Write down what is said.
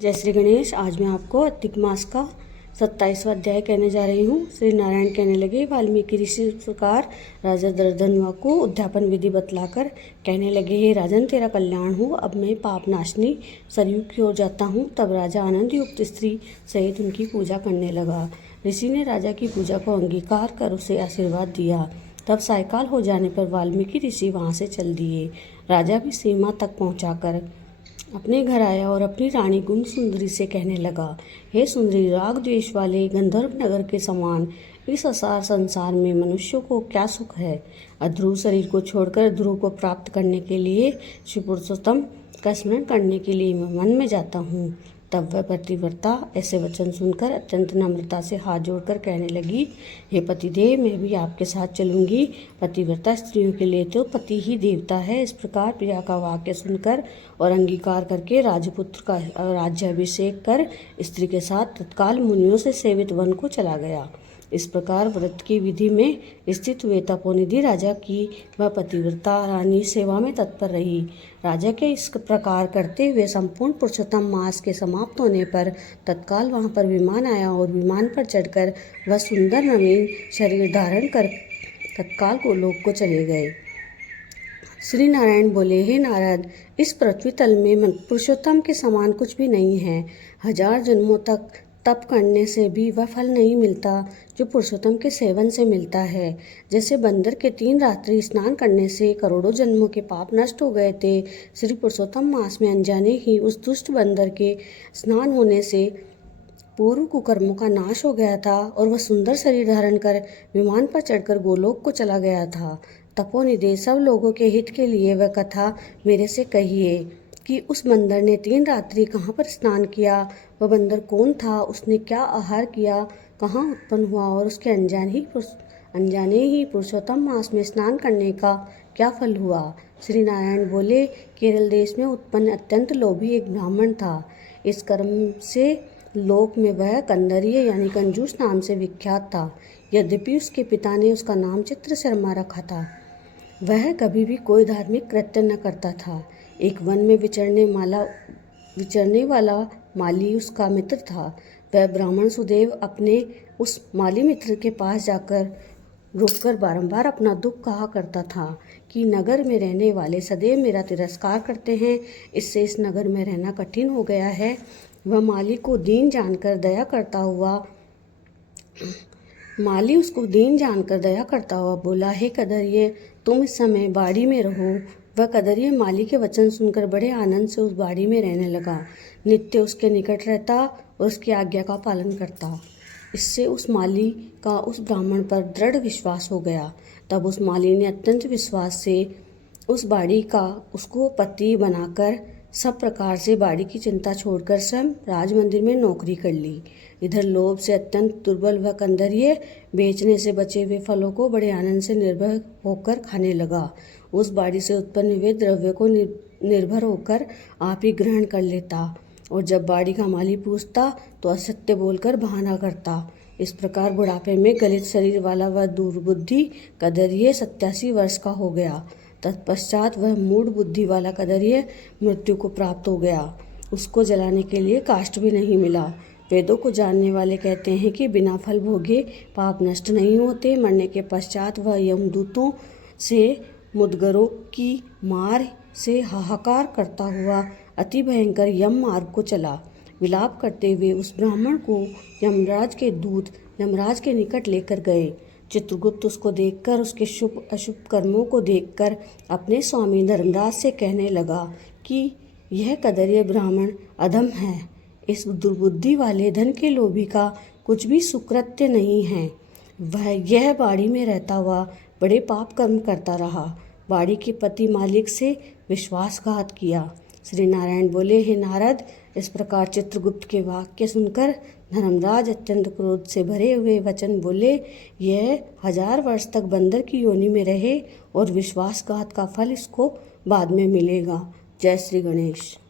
जय श्री गणेश। आज मैं आपको अधिक मास का 27वां अध्याय कहने जा रही हूँ। श्री नारायण कहने लगे, वाल्मीकि ऋषि इस प्रकार राजा दर्दनुआ को उद्यापन विधि बतलाकर कहने लगे, हे राजन, तेरा कल्याण हो। अब मैं पाप नाशनी सरयू की ओर जाता हूँ। तब राजा आनंद युक्त स्त्री सहित उनकी पूजा करने लगा। ऋषि ने राजा की पूजा को अंगीकार कर उसे आशीर्वाद दिया। तब सायकाल हो जाने पर वाल्मीकि ऋषि वहाँ से चल दिए। राजा भी सीमा तक पहुँचाकर अपने घर आया और अपनी रानी गुण सुंदरी से कहने लगा, हे सुंदरी, राग द्वेष वाले गंधर्व नगर के समान इस असार संसार में मनुष्यों को क्या सुख है। अध्रुव शरीर को छोड़कर ध्रुव को प्राप्त करने के लिए, श्री पुरुषोत्तम का स्मरण करने के लिए मैं वन में जाता हूँ। तब वह पतिव्रता ऐसे वचन सुनकर अत्यंत नम्रता से हाथ जोड़कर कहने लगी, हे पतिदेव, मैं भी आपके साथ चलूंगी। पतिव्रता स्त्रियों के लिए तो पति ही देवता है। इस प्रकार प्रिया का वाक्य सुनकर और अंगीकार करके राजपुत्र का राज्याभिषेक कर स्त्री के साथ तत्काल मुनियों से सेवित वन को चला गया। इस प्रकार व्रत की विधि में स्थित हुए तपोनिधि राजा की वह पतिव्रता रानी सेवा में तत्पर रही। राजा के इस प्रकार करते हुए संपूर्ण पुरुषोत्तम मास के समाप्त होने पर तत्काल वहां पर विमान आया और विमान पर चढ़कर वह सुंदर नवीन शरीर धारण कर तत्काल गोलोक को चले गए। श्री नारायण बोले, हे नारद, इस पृथ्वी तल में पुरुषोत्तम के समान कुछ भी नहीं है। 1000 जन्मों तक तप करने से भी वह फल नहीं मिलता जो पुरुषोत्तम के सेवन से मिलता है। जैसे बंदर के 3 रात्रि स्नान करने से करोड़ों जन्मों के पाप नष्ट हो गए थे, श्री पुरुषोत्तम मास में अनजाने ही उस दुष्ट बंदर के स्नान होने से पूर्व कुकर्मों का नाश हो गया था और वह सुंदर शरीर धारण कर विमान पर चढ़कर गोलोक को चला गया था। तपोनिधि, सब लोगों के हित के लिए वह कथा मेरे से कहिए कि उस बंदर ने 3 रात्रि कहाँ पर स्नान किया, वह बंदर कौन था, उसने क्या आहार किया, कहाँ उत्पन्न हुआ और उसके अनजाने ही पुरुषोत्तम मास में स्नान करने का क्या फल हुआ। श्री नारायण बोले, केरल देश में उत्पन्न अत्यंत लोभी एक ब्राह्मण था। इस कर्म से लोक में वह कंदर्य यानी कंजूस नाम से विख्यात था। यद्यपि उसके पिता ने उसका नाम चित्रशर्मा रखा था। वह कभी भी कोई धार्मिक कृत्य न करता था। एक वन में विचरने वाला माली उसका मित्र था। वह ब्राह्मण सुदेव अपने उस माली मित्र के पास जाकर रुककर बारंबार अपना दुख कहा करता था कि नगर में रहने वाले सदैव मेरा तिरस्कार करते हैं, इससे इस नगर में रहना कठिन हो गया है। वह माली उसको दीन जानकर दया करता हुआ बोला, हे कदर्य, तुम इस समय बाड़ी में रहो। वह कदर्य माली के वचन सुनकर बड़े आनंद से उस बाड़ी में रहने लगा। नित्य उसके निकट रहता और उसकी आज्ञा का पालन करता। इससे उस माली का उस ब्राह्मण पर दृढ़ विश्वास हो गया। तब उस माली ने अत्यंत विश्वास से उस बाड़ी का उसको पति बनाकर सब प्रकार से बाड़ी की चिंता छोड़कर स्वयं राजमंदिर में नौकरी कर ली। इधर लोभ से अत्यंत दुर्बल वह कंदर्य बेचने से बचे हुए फलों को बड़े आनंद से निर्भर होकर खाने लगा। उस बाड़ी से उत्पन्न हुए द्रव्य को निर्भर होकर आप ही ग्रहण कर लेता और जब बाड़ी का माली पूछता तो असत्य बोलकर बहाना करता। इस प्रकार बुढ़ापे में गलित शरीर वाला वह दुर्बुद्धि कदर्य 87 वर्ष का हो गया। तत्पश्चात वह मूढ़ बुद्धि वाला कदर्य मृत्यु को प्राप्त हो गया। उसको जलाने के लिए काष्ठ भी नहीं मिला। वेदों को जानने वाले कहते हैं कि बिना फल भोगे पाप नष्ट नहीं होते। मरने के पश्चात वह यमदूतों से मुदगरों की मार से हाहाकार करता हुआ अति भयंकर यम मार्ग को चला। विलाप करते हुए उस ब्राह्मण को यमराज के दूत यमराज के निकट लेकर गए। चित्रगुप्त उसको देखकर, उसके शुभ अशुभ कर्मों को देखकर अपने स्वामी धर्मराज से कहने लगा कि यह कदर्य ब्राह्मण अधम है। इस दुर्बुद्धि वाले धन के लोभी का कुछ भी सुकृत्य नहीं है। यह बाड़ी में रहता हुआ बड़े पाप कर्म करता रहा। बाड़ी के पति मालिक से विश्वासघात किया। श्री नारायण बोले, हे नारद, इस प्रकार चित्रगुप्त के वाक्य सुनकर धर्मराज अत्यंत क्रोध से भरे हुए वचन बोले, यह 1000 वर्ष तक बंदर की योनि में रहे और विश्वासघात का फल इसको बाद में मिलेगा। जय श्री गणेश।